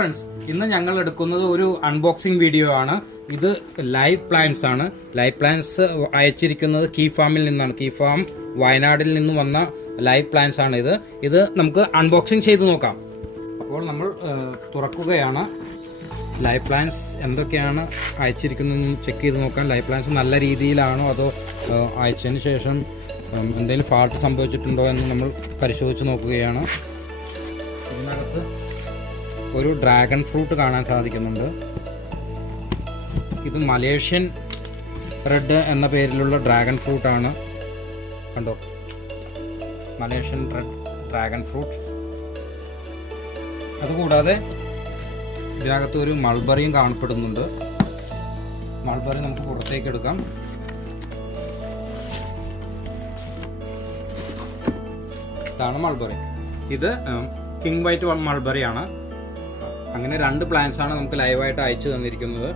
Friends, ഇന്ന് ഞങ്ങൾ എടുക്കുന്നത് ഒരു അൺബോക്സിംഗ് വീഡിയോ ആണ്. ഇത് ലൈവ് പ്ലാന്റ്സ് ആണ്. ലൈവ് പ്ലാന്റ്സ് അയച്ചിരിക്കുന്നത് കീ ഫാമിൽ നിന്നാണ്. കീ ഫാം വയനാടിൽ നിന്ന് വന്ന ലൈവ് പ്ലാന്റ്സ് ആണ് ഇത് നമുക്ക് അൺബോക്സിംഗ് ചെയ്ത് നോക്കാം. അപ്പോൾ നമ്മൾ തുറക്കുകയാണ്. ലൈവ് പ്ലാന്റ്സ് എന്തൊക്കെയാണ് അയച്ചിരിക്കുന്നതെന്ന് ചെക്ക് ചെയ്ത് നോക്കാം. ലൈവ് പ്ലാന്റ്സ് നല്ല രീതിയിലാണോ അതോ അയച്ചതിന് ശേഷം എന്തെങ്കിലും ഫാൾട്ട് സംഭവിച്ചിട്ടുണ്ടോ എന്ന് നമ്മൾ പരിശോധിച്ച് നോക്കുകയാണ്. ഇതിനകത്ത് ഒരു ഡ്രാഗൺ ഫ്രൂട്ട് കാണാൻ സാധിക്കുന്നുണ്ട്. ഇത് മലേഷ്യൻ റെഡ് എന്ന പേരിലുള്ള ഡ്രാഗൺ ഫ്രൂട്ടാണ്. കണ്ടോ, മലേഷ്യൻ റെഡ് ഡ്രാഗൺ ഫ്രൂട്ട്. അതുകൂടാതെ ഇതിനകത്ത് ഒരു മൾബറിയും കാണപ്പെടുന്നുണ്ട്. മൾബറി നമുക്ക് പുറത്തേക്ക് എടുക്കാം. ഇതാണ് മൾബറി. ഇത് പിങ്ക് വൈറ്റ് മൾബറിയാണ്. അങ്ങനെ രണ്ട് പ്ലാന്റ്സ് ആണ് നമുക്ക് ലൈവായിട്ട് അയച്ചു തന്നിരിക്കുന്നത്.